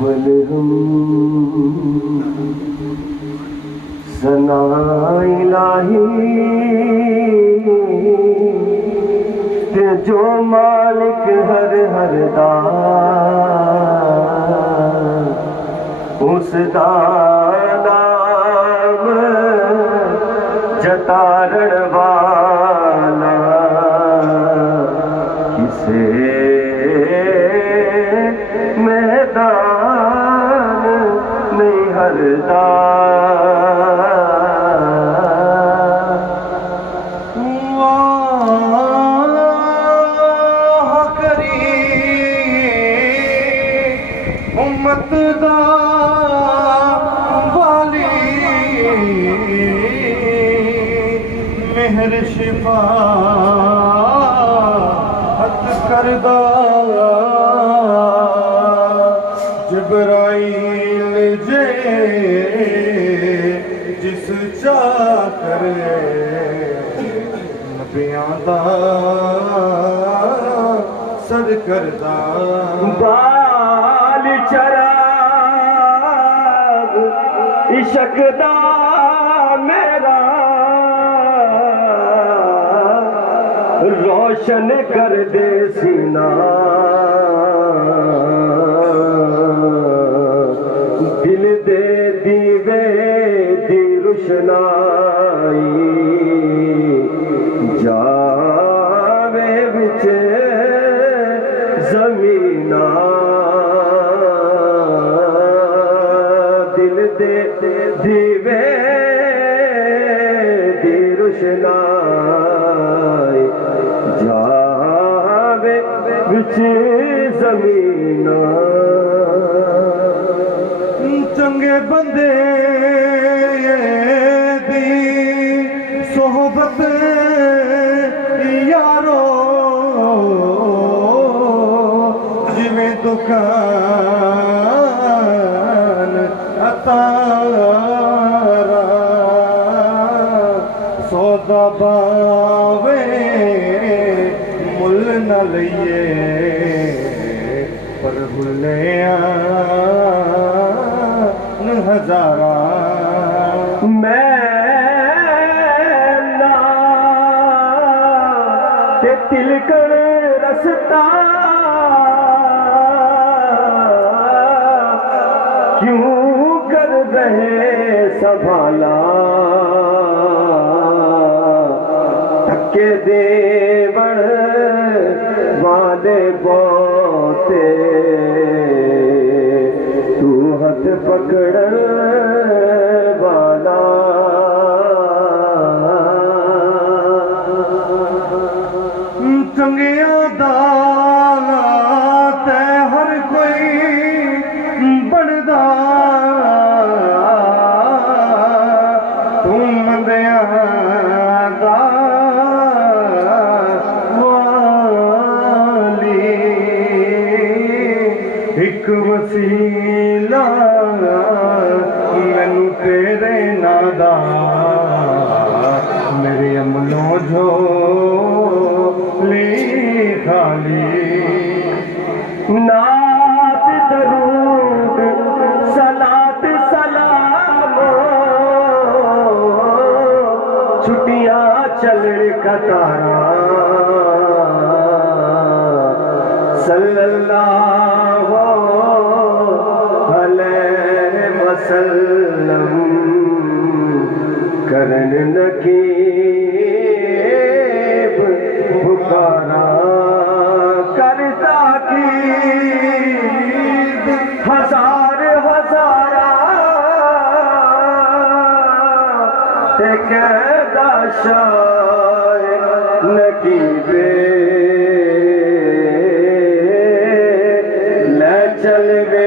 वलहुम सना इलाही ते जो मालिक हर हर दा उस दा नाम जतारण वाला किसे मैदान नहीं हरदा। उम्मत दा वाली मेहर शिफाअत करदा। जिब्राइल जे जिस चा करे नबियां दा सर करदा। चराग इश्क दा मेरा रोशन कर दे सीना। दिल दे दीवे दी रुशनाई जावे विच ज़मीना। दिल दे दीवे दी रुशनाई जावे विच ज़मीना। चंगे बंदे दी सोहबत यारो जिवें दुकान अतारा सौदा बावे मुल न लइए पर भुलिया हजारा। मैं ते तिलकण रसता क्यों कर रहे संभाला। धक्के देवण वाले बोते तू हथ पकड़न वाला। चंगिया दा ते हर कोई बनदा तू मंदिया दा वाली। एक वसीला मैनू तेरे नादा मेरे अमलों जो खाली। नात दरूद सलात सलाम छुट्टियां चल कतारा। सल्लल्लाहु अलैहि वसल्लम करन नकीब पुकारा। करता की हजार हजारा ते कहदा शायर नकीबे ले चल वे